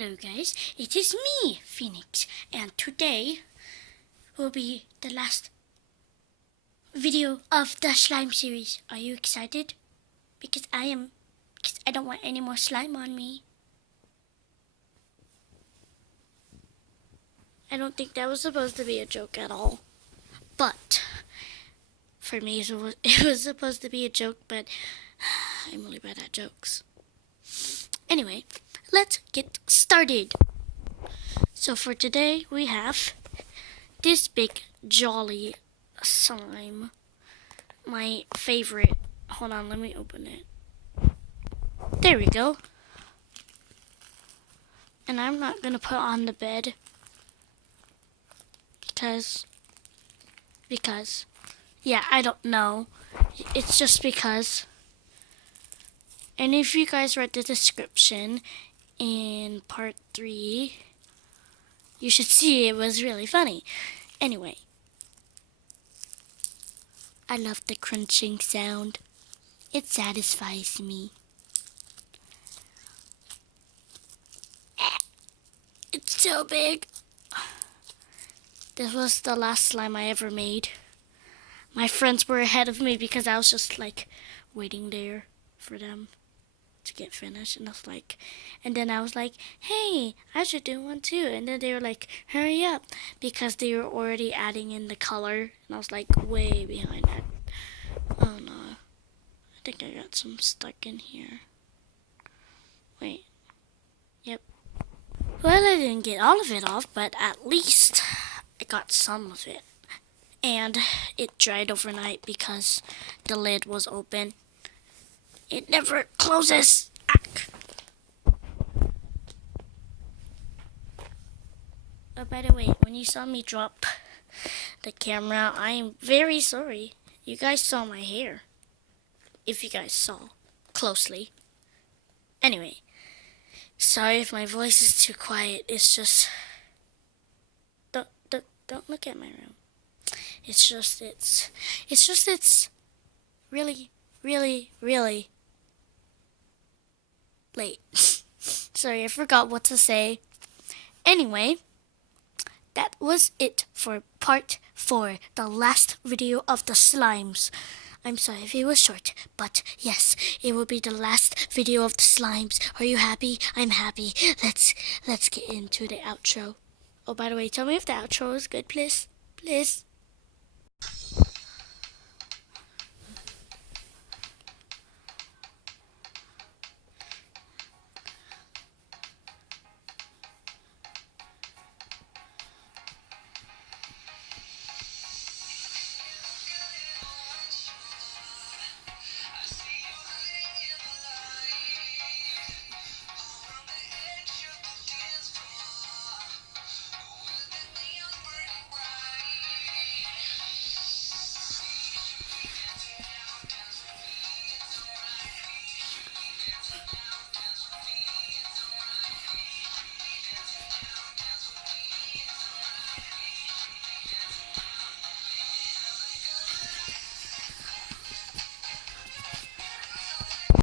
Hello guys, it is me, Phoenix, and today will be the last video of the slime series. Are you excited? Because I am, because I don't want any more slime on me. I don't think that was supposed to be a joke at all. But, for me it was supposed to be a joke, but I'm really bad at jokes. Anyway, let's get started. So for today, we have this big jolly slime. My favorite. Hold on, let me open it. There we go. And I'm not going to put on the bed. Because, yeah, I don't know. It's just because. And if you guys read the description in part 3, you should see it was really funny. Anyway, I love the crunching sound. It satisfies me. It's so big. This was the last slime I ever made. My friends were ahead of me because I was just like waiting there for them to get finished, and then I was like, hey, I should do one too. And then they were like, hurry up, because they were already adding in the color, and I was like way behind that. Oh no, I think I got some stuck in here. Wait, yep. Well, I didn't get all of it off, but at least I got some of it. And it dried overnight because the lid was open. It never closes. Oh, by the way, when you saw me drop the camera, I am very sorry. You guys saw my hair. If you guys saw closely. Anyway, sorry if my voice is too quiet. It's just don't look at my room. It's really late. Sorry, I forgot what to say. Anyway, that was it for part 4, the last video of the slimes. I'm sorry if it was short, but yes, it will be the last video of the slimes. Are you happy? I'm happy. Let's get into the outro. Oh, by the way, tell me if the outro is good, please. Please.